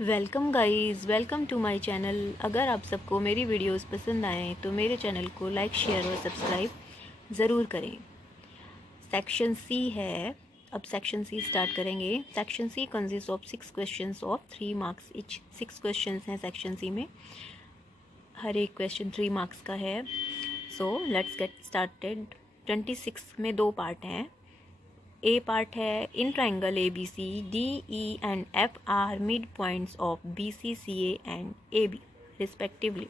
Welcome guys, welcome to my channel. अगर आप सबको मेरी वीडियोस पसंद आए तो मेरे चैनल को लाइक, शेयर और सब्सक्राइब ज़रूर करें। सेक्शन सी है। अब सेक्शन सी स्टार्ट करेंगे। Section C consist of 6 questions of 3 marks each. 6 questions हैं सेक्शन सी में, हर एक क्वेश्चन 3 मार्क्स का है। So let's get started. 26 में 2 पार्ट हैं। ए पार्ट है, in triangle A B C D E and F are mid points of B C C A and A B respectively.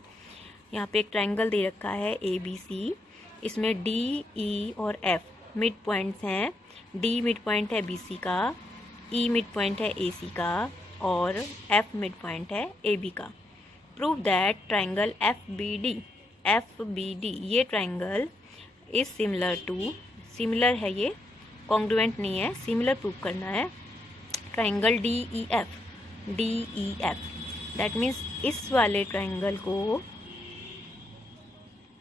यहाँ पे एक ट्राइंगल दे रखा है ए बी सी, इसमें D E और एफ मिड पॉइंट्स हैं। D mid point है B सी का, ई मिड पॉइंट है ए सी का और एफ मिड पॉइंट है ए बी का। Prove that triangle F B D ये triangle is similar to, similar है ये, कॉन्ग्रुएंट नहीं है, सिमिलर प्रूव करना है। Triangle D E F that means इस वाले ट्राइंगल को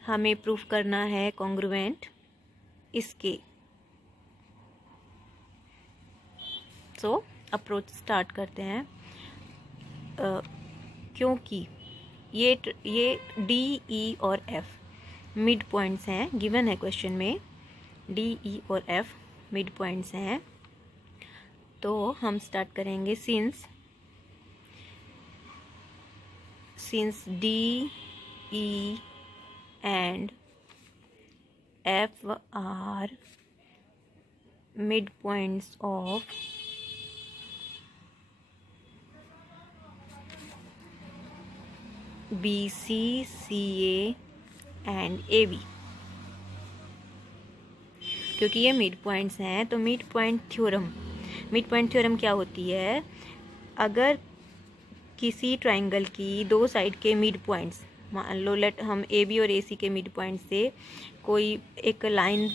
हमें प्रूव करना है कॉन्ग्रुएंट इसके। सो अप्रोच स्टार्ट करते हैं। क्योंकि ये डी ई और एफ मिड पॉइंट्स हैं, गिवन है क्वेश्चन में डी ई और एफ मिड पॉइंट्स हैं, तो हम स्टार्ट करेंगे since D E and F are mid points of B C C A and A B. क्योंकि ये मिड पॉइंट्स हैं तो मिड पॉइंट थ्योरम क्या होती है? अगर किसी ट्राइंगल की दो साइड के मिड पॉइंट्स, मान लो लेट हम ए बी और ए सी के मिड पॉइंट से कोई एक लाइन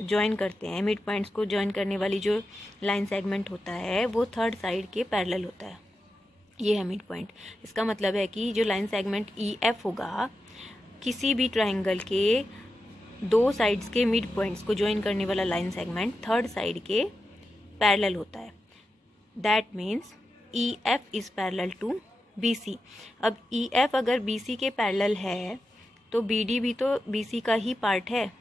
ज्वाइन करते हैं, मिड पॉइंट्स को ज्वाइन करने वाली जो लाइन सेगमेंट होता है वो थर्ड साइड के पैरेलल होता है। ये है मिड पॉइंट। इसका मतलब है कि जो लाइन सेगमेंट ई एफ होगा, किसी भी ट्राइंगल के दो साइड्स के मिड पॉइंट्स को ज्वाइन करने वाला लाइन सेगमेंट थर्ड साइड के पैरेलल होता है। That means E F is parallel to B C. अब ई एफ अगर बी सी के पैरेलल है तो बी डी भी तो बी सी का ही पार्ट है,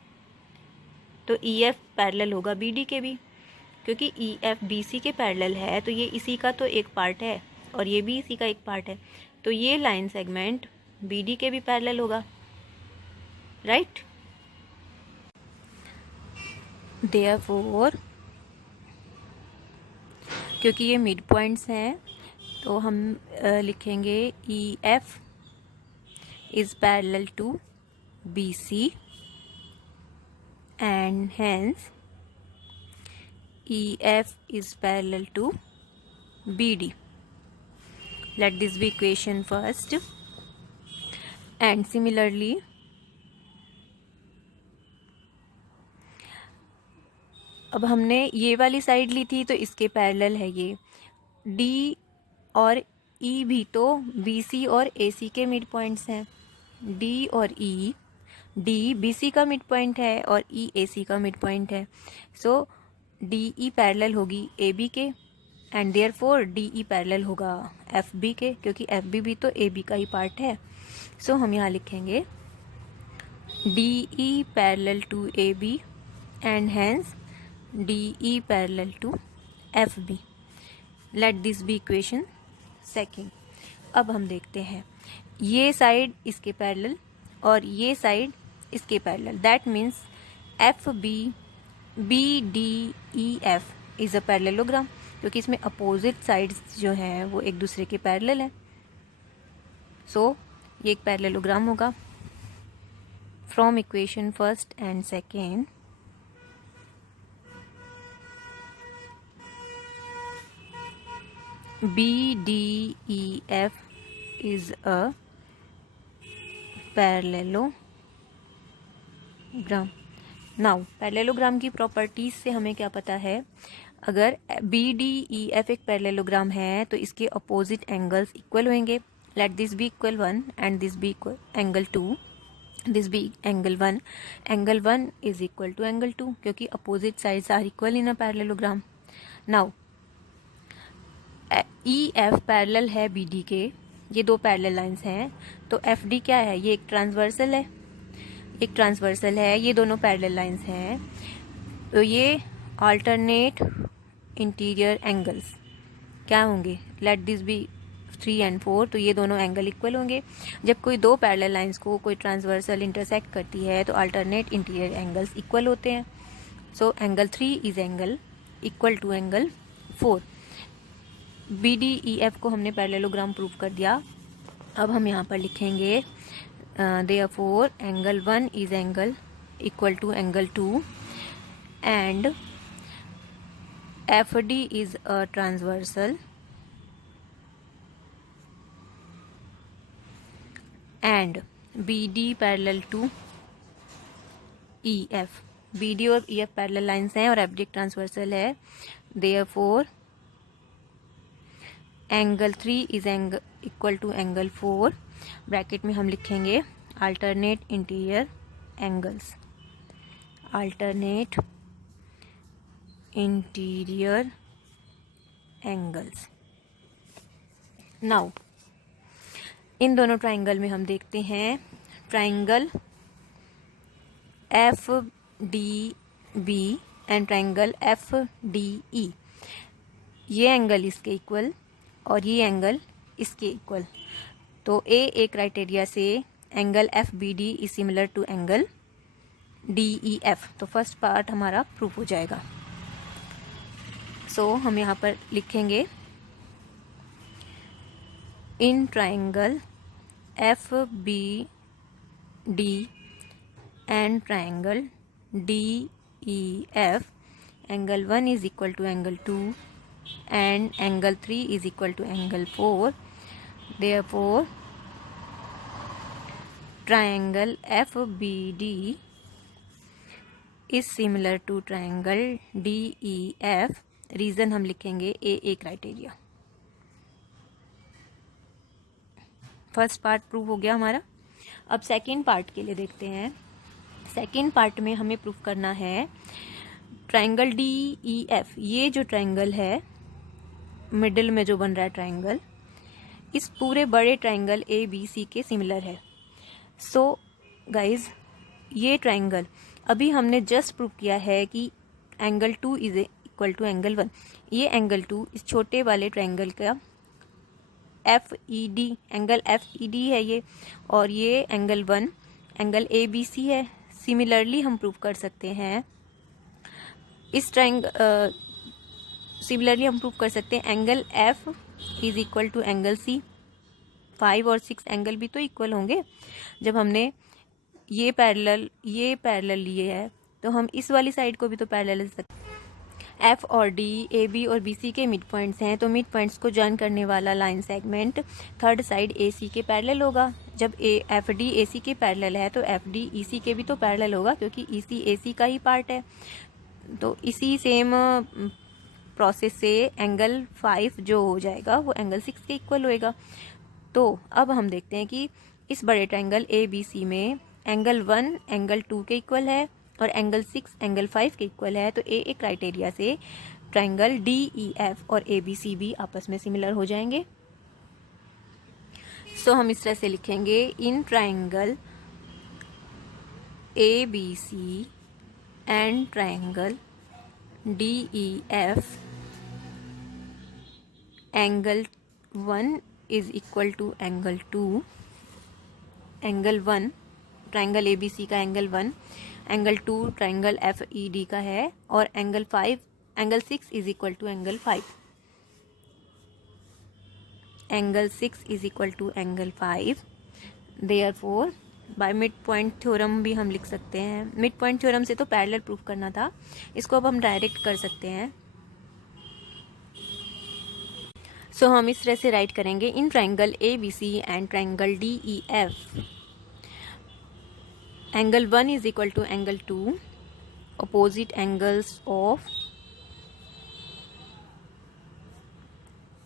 तो ई एफ पैरेलल होगा बी डी के भी। क्योंकि ई एफ बी सी के पैरेलल है तो ये इसी का तो एक पार्ट है और ये भी इसी का एक पार्ट है, तो ये लाइन सेगमेंट बी डी के भी पैरेलल होगा, राइट? देयरफॉर क्योंकि ये मिड पॉइंट्स हैं तो हम लिखेंगे E F is parallel to B C and hence E F is parallel to B D. Let this be equation first, and similarly अब हमने ये वाली साइड ली थी तो इसके पैरेलल है ये डी और ई भी तो बी सी और ए सी के मिड पॉइंट्स हैं। डी और ई, डी बी सी का मिड पॉइंट है और ई ए सी का मिड पॉइंट है। सो डी ई पैरेलल होगी ए बी के and therefore D E parallel होगा एफ बी के, क्योंकि एफ बी भी तो ए बी का ही पार्ट है। सो हम यहाँ लिखेंगे D E parallel to A B and hence D E parallel to F B. Let this be equation second. अब हम देखते हैं ये साइड इसके पैरेलल और ये साइड इसके parallel, that means F B B D E F is a parallelogram, क्योंकि इसमें अपोजिट साइड्स जो हैं वो एक दूसरे के पैरेलल हैं। सो ये एक पैरेललोग्राम होगा। From equation first and second B D E F is a parallelogram. Now parallelogram की प्रॉपर्टीज से हमें क्या पता है? अगर बी डी ई एफ एक पैरेललोग्राम है तो इसके अपोजिट एंगल्स इक्वल होंगे। Let this be equal 1 and this be equal angle 2, this be angle 1। Angle 1 is equal to angle 2 क्योंकि opposite sides are equal in a parallelogram. Now E F parallel है B D के, ये दो parallel lines हैं। तो F D क्या है, ये एक ट्रांसवर्सल है, एक ट्रांसवर्सल है, ये दोनों पैरेलल लाइंस हैं। तो ये अल्टरनेट इंटीरियर एंगल्स क्या होंगे, लेट दिस बी 3 and 4, तो ये दोनों एंगल इक्वल होंगे। जब कोई दो पैरेलल लाइंस को कोई ट्रांसवर्सल इंटरसेक्ट करती है तो अल्टरनेट इंटीरियर एंगल्स इक्वल होते हैं। So angle 3 is angle equal to angle 4। B D E F को हमने पैरेललोग्राम प्रूव कर दिया। अब हम यहाँ पर लिखेंगे therefore angle 1 is angle equal to angle 2 and F D is a transversal and B D parallel to E F. B D और ई एफ पैरेलल लाइंस हैं और एफ डी एक ट्रांसवर्सल है। Therefore angle 3 is angle equal to angle 4। Bracket में हम लिखेंगे alternate interior angles, alternate interior angles. Now इन दोनों ट्राइंगल में हम देखते हैं triangle F D B and triangle F D E. ये एंगल इसके इक्वल और ये एंगल इसके इक्वल। तो ए क्राइटेरिया से angle F B D is similar to angle D E F. तो फर्स्ट पार्ट हमारा प्रूफ हो जाएगा। सो हम यहाँ पर लिखेंगे in triangle F B D and triangle D E F angle 1 is equal to angle 2 and angle 3 is equal to angle 4. Therefore triangle FBD is similar to triangle DEF. Reason हम लिखेंगे A criteria. First part prove हो गया हमारा। अब second part के लिए देखते हैं। सेकेंड पार्ट में हमें प्रूव करना है ट्राइंगल DEF। ये जो ट्राइंगल है मिडिल में जो बन रहा है ट्राइंगल, इस पूरे बड़े ट्राइंगल ABC के सिमिलर है। सो गाइज ये ट्राइंगल अभी हमने जस्ट प्रूव किया है कि angle 2 is equal to angle 1। ये एंगल 2 इस छोटे वाले ट्राइंगल का FED एंगल FED है ये, और ये एंगल 1 एंगल ABC है। सिमिलरली हम प्रूव कर सकते हैं इस ट्राइंगल सिमिलरली हम प्रूव कर सकते हैं angle F is equal to angle C। 5 और 6 एंगल भी तो इक्वल होंगे। जब हमने ये पैरेलल लिए है तो हम इस वाली साइड को भी तो पैरेलल ले सकते हैं। F और D AB और BC के मिड पॉइंट्स हैं, तो मिड पॉइंट्स को जॉइन करने वाला line segment third side AC के पैरेलल होगा। जब FD AC के पैरेलल है तो FD EC के भी तो पैरेलल होगा, क्योंकि EC AC का ही पार्ट है। तो इसी सेम प्रोसेस से एंगल 5 जो हो जाएगा वो एंगल 6 के इक्वल होएगा। तो अब हम देखते हैं कि इस बड़े ट्राइंगल ABC में एंगल 1 एंगल 2 के इक्वल है और एंगल 6 एंगल 5 के इक्वल है। तो ए क्राइटेरिया से ट्राइंगल DEF और ABC भी आपस में सिमिलर हो जाएंगे। सो हम इस तरह से लिखेंगे in triangle ABC and triangle DEF angle 1 is equal to angle 2। Angle 1 triangle ABC का एंगल 1, एंगल 2 ट्राइंगल FED का है, और angle 6 is equal to angle 5। Angle 6 is equal to angle 5। Therefore by mid point theorem भी हम लिख सकते हैं। Mid point theorem से तो पैरेलल प्रूफ करना था, इसको अब हम डायरेक्ट कर सकते हैं। सो हम इस तरह से राइट करेंगे in triangle ABC and triangle DEF angle 1 is equal to angle 2 opposite angles of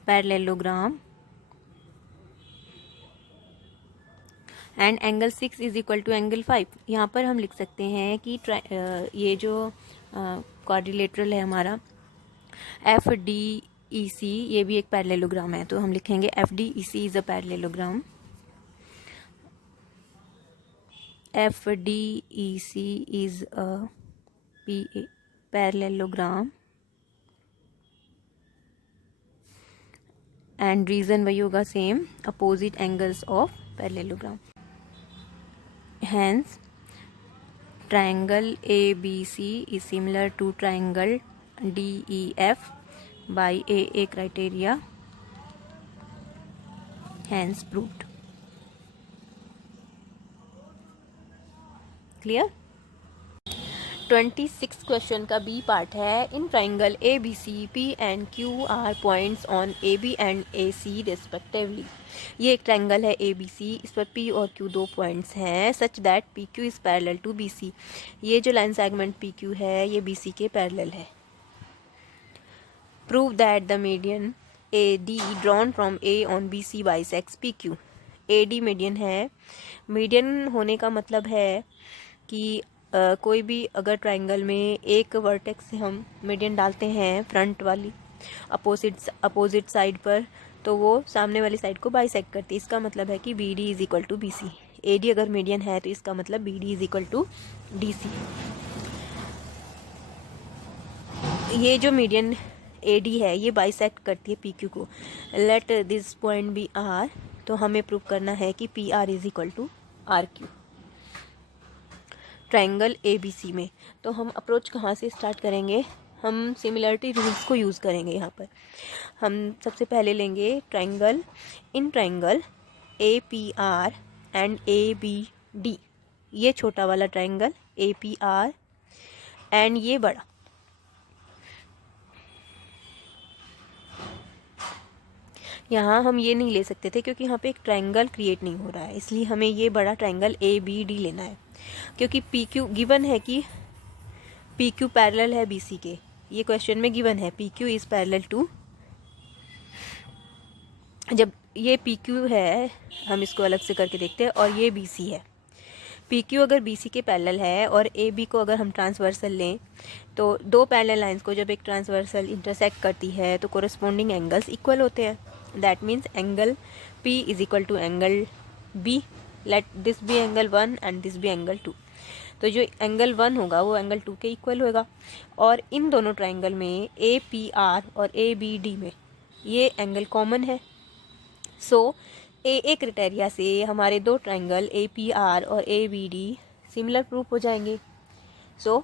parallelogram and angle 6 is equal to angle 5। यहाँ पर हम लिख सकते हैं कि ये जो क्वाड्रिलेटरल है हमारा FD ई सी, ये भी एक पैरेललोग्राम है, तो हम लिखेंगे F D E C is a parallelogram. F D E C is a parallelogram and reason वही होगा same, opposite angles of parallelogram. Hence, triangle ABC is similar to triangle DEF by AA criteria. Hence proved. Clear? 26 question का B part है। In triangle A B C P and Q R points on A B and A C respectively. ये एक triangle है A B सी, इस पर P और Q दो points हैं, such that P Q is parallel to B C. ये जो लाइन सेगमेंट पी क्यू है ये बी सी के पैरेलल है। Prove that the median A D drawn from A on B C bisects P Q. A D median है। Median होने का मतलब है कि कोई भी अगर ट्राइंगल में एक वर्टेक्स से हम मीडियन डालते हैं फ्रंट वाली अपोजिट साइड पर, तो वो सामने वाली साइड को बाइसेक्ट करती है। इसका मतलब है कि B D is equal to B C. A D अगर मीडियन है तो इसका मतलब B D is equal to D C. ये जो मीडियन ए डी है ये बाइसेक्ट करती है पी क्यू को। Let this point be R, तो हमें प्रूव करना है कि P R is equal to R Q triangle A B C में। तो हम अप्रोच कहाँ से स्टार्ट करेंगे? हम सिमिलरिटी रूल्स को यूज़ करेंगे। यहाँ पर हम सबसे पहले लेंगे triangle, in triangle A P R and A B D, ये छोटा वाला triangle A P R and ये बड़ा। यहाँ हम ये नहीं ले सकते थे क्योंकि यहाँ पे एक ट्राइंगल क्रिएट नहीं हो रहा है, इसलिए हमें ये बड़ा ट्राइंगल ए बी डी लेना है। क्योंकि पी क्यू गिवन है कि पी क्यू पैरेलल है बी सी के, ये क्वेश्चन में गिवन है P Q is parallel to. जब ये पी क्यू है हम इसको अलग से करके देखते हैं, और ये बी सी है। पी क्यू अगर बी सी के पैरेलल है और ए बी को अगर हम ट्रांसवर्सल लें, तो दो पैरेलल लाइंस को जब एक ट्रांसवर्सल इंटरसेक्ट करती है तो कोरस्पॉन्डिंग एंगल्स इक्वल होते हैं। That means angle P is equal to angle B. Let this be angle 1 and this be angle 2। तो जो एंगल 1 होगा वो एंगल 2 के इक्वल होगा। और इन दोनों ट्राइंगल में ए पी आर और ए बी डी में ये एंगल कॉमन है। सो ए क्राइटेरिया से हमारे दो ट्राइंगल ए पी आर और A B D similar proof हो जाएंगे। सो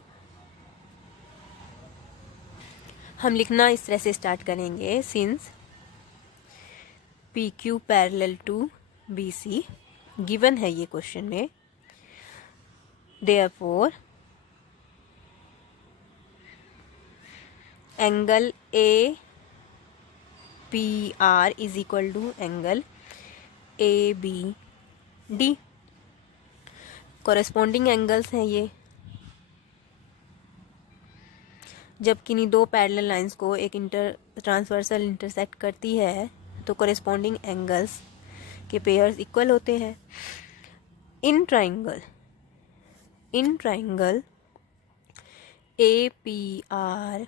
हम लिखना इस तरह से स्टार्ट करेंगे, since P Q parallel to B C given है ये क्वेश्चन में, therefore angle A P R is equal to angle A B D. Corresponding angles हैं ये। जब किन्हीं दो पैरेलल लाइंस को एक ट्रांसवर्सल इंटरसेक्ट करती है तो कॉरेस्पॉन्डिंग एंगल्स के पेयर्स इक्वल होते हैं। In triangle A P R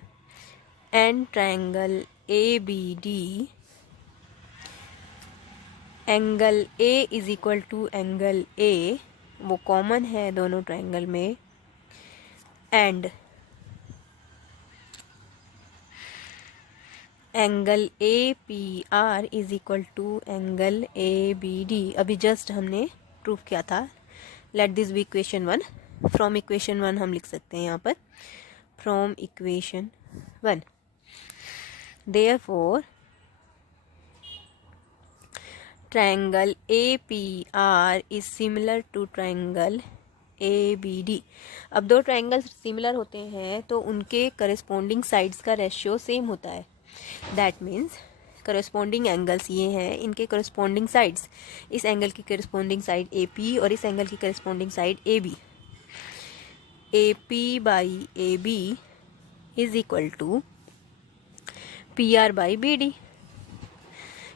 and triangle A B D, angle A is equal to angle A, वो कॉमन है दोनों ट्राइंगल में, and angle A P R is equal to angle A B D. अभी just हमने proof किया था। Let this be equation 1। From equation 1 हम लिख सकते हैं यहाँ पर, from equation 1 therefore triangle A P R is similar to triangle A B D. अब दो ट्राइंगल्स सिमिलर होते हैं तो उनके करस्पॉन्डिंग साइड्स का रेशियो सेम होता है। दैट मीन्स करस्पॉन्डिंग एंगल्स ये हैं, इनके करस्पॉन्डिंग साइड्स, इस एंगल की करस्पॉन्डिंग साइड ए पी और इस एंगल की corresponding side A B. A P by A B is equal to P R by B D.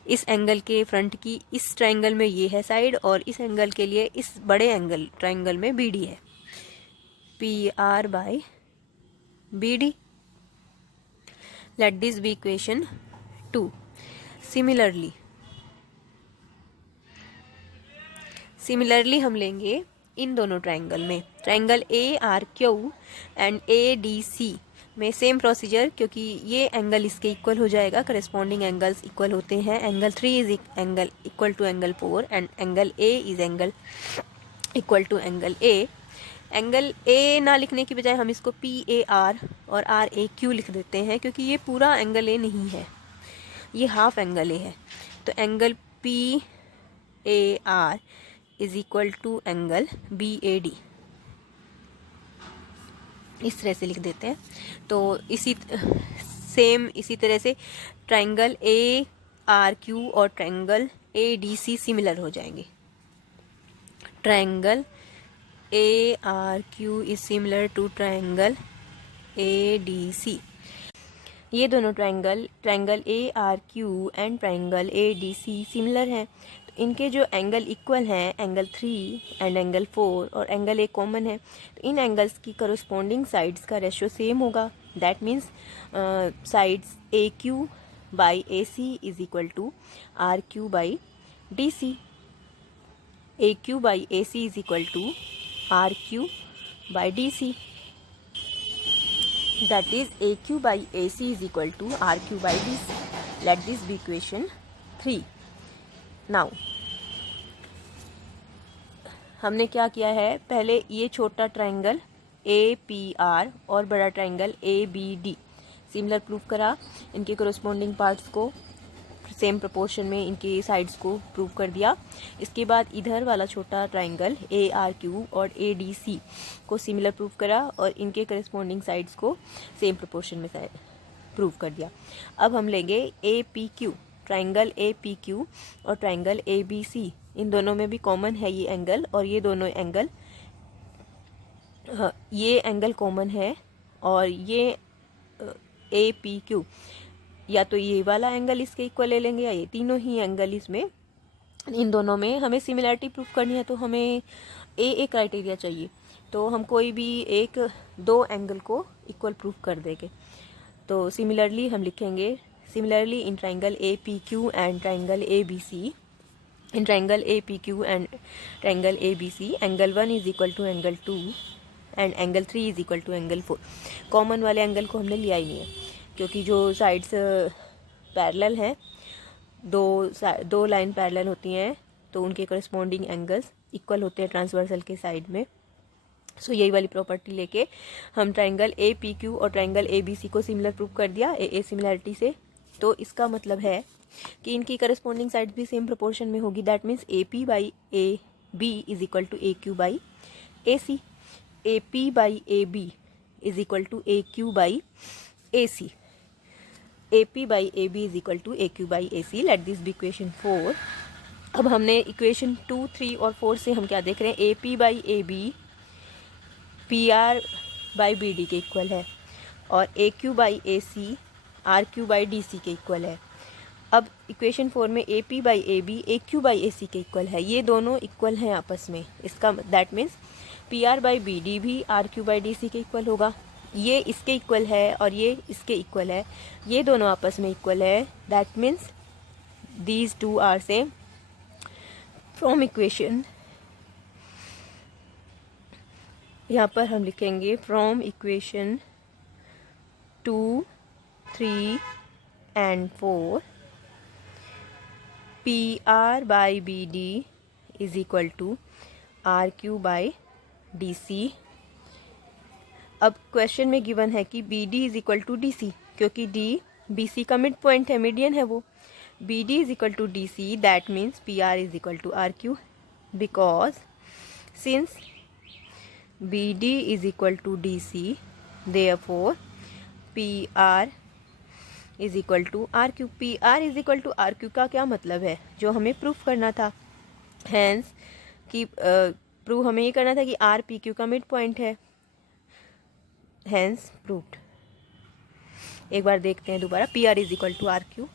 इस एंगल के फ्रंट की इस ट्राइंगल में ये है साइड, और इस एंगल के लिए इस बड़े एंगल ट्राइंगल में बी डी है, P R by B D. Let this be equation 2। Similarly हम लेंगे इन दोनों ट्राइंगल में, ट्राइंगल ARQ एंड ADC में सेम प्रोसीजर, क्योंकि ये एंगल इसके इक्वल हो जाएगा, करस्पॉन्डिंग एंगल्स इक्वल होते हैं। Angle 3 is angle equal to angle 4 and angle A is angle equal to angle A। Angle A ना लिखने की बजाय हम इसको PAR और RAQ लिख देते हैं, क्योंकि ये पूरा एंगल A नहीं है, ये हाफ एंगल A है। तो angle PAR is equal to angle BAD, इस तरह से लिख देते हैं। तो इसी तरह से ट्राइंगल ARQ और ट्राइंगल ADC सिमिलर हो जाएंगे। Triangle ARQ is similar to triangle ADC। ये दोनों triangle ARQ and triangle ADC similar हैं। तो इनके जो एंगल इक्वल हैं, एंगल 3 एंड एंगल 4 और एंगल A कॉमन है, तो इन एंगल्स की करस्पॉन्डिंग साइड्स का रेशियो सेम होगा। That means sides AQ by AC is equal to RQ by DC। AQ by AC is equal to RQ by DC। That is AQ by AC is equal to RQ by DC. Let this be equation 3. Now हमने क्या किया है, पहले ये छोटा triangle APR और बड़ा triangle ABD similar prove करा, इनके कोरोस्पोंडिंग पार्ट्स को सेम प्रोपोर्शन में इनकी साइड्स को प्रूव कर दिया। इसके बाद इधर वाला छोटा ट्राइंगल ARQ और ADC को सिमिलर प्रूव करा और इनके करस्पॉन्डिंग साइड्स को सेम प्रोपोर्शन में प्रूव कर दिया। अब हम लेंगे APQ, ट्राइंगल APQ और ट्राइंगल ABC। इन दोनों में भी कॉमन है ये एंगल, और ये दोनों एंगल, ये एंगल कॉमन है, और ये APQ या तो ये वाला एंगल इसके इक्वल ले लेंगे, या ये तीनों ही एंगल इसमें, इन दोनों में हमें सिमिलरिटी प्रूफ करनी है, तो हमें AA क्राइटेरिया चाहिए। तो हम कोई भी दो एंगल को इक्वल प्रूफ कर देंगे। तो सिमिलरली हम लिखेंगे, similarly in triangle APQ and triangle ABC, in triangle APQ and triangle ABC angle 1 is equal to angle 2 and angle 3 is equal to angle 4। Common वाले एंगल को हमने लिया ही नहीं है, क्योंकि जो साइड्स पैरेलल हैं, दो लाइन पैरेलल होती हैं, तो उनके करस्पॉन्डिंग एंगल्स इक्वल होते हैं ट्रांसवर्सल के साइड में। सो यही वाली प्रॉपर्टी लेके हम ट्राइंगल APQ और ट्राइंगल ABC को सिमिलर प्रूव कर दिया AA सिमिलरिटी से। तो इसका मतलब है कि इनकी करस्पॉन्डिंग साइड भी सेम प्रोपोर्शन में होगी। That means AP by AB is equal to AQ by AC। AP by AB is equal to AQ by AC। AP by AB is equal to AQ by AC। Let this be equation 4। अब हमने equation 2, 3 और 4 से हम क्या देख रहे हैं, AP by AB PR by BD के इक्वल है, और AQ by AC RQ by DC के इक्वल है। अब इक्वेशन 4 में AP by AB AQ by AC के इक्वल है, ये दोनों इक्वल हैं आपस में। इसका that means PR by BD भी RQ बाई DC के इक्वल होगा। ये इसके इक्वल है और ये इसके इक्वल है, ये दोनों आपस में इक्वल है। That means these two are same. From equation, यहाँ पर हम लिखेंगे from equation 2, 3 and 4 PR by BD is equal to RQ by DC। अब क्वेश्चन में गिवन है कि BD is equal to DC, क्योंकि D BC का मिड पॉइंट है, मीडियन है वो। BD is equal to DC, that means PR is equal to RQ, because since BD is equal to DC, therefore PR is equal to RQ। PR is equal to RQ का क्या मतलब है, जो हमें proof करना था। Hence कि proof हमें ये करना था कि RPQ का मिड पॉइंट है। Hence proved. एक बार देखते हैं दोबारा, PR is equal to RQ,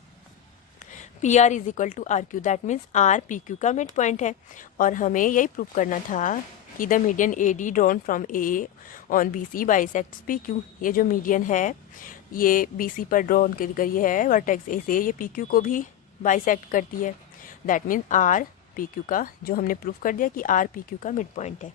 PR is equal to RQ, that means RPQ का मिड पॉइंट है। और हमें यही प्रूव करना था कि the median A D drawn from A on B C bisects P Q. ये जो मीडियन है ये बी सी पर ड्रॉन करी गई है वर्टेक्स ए से, ये पी क्यू को भी बाइसेक्ट करती है। That means R P Q का, जो हमने प्रूफ कर दिया कि आर पी क्यू का मिड पॉइंट है।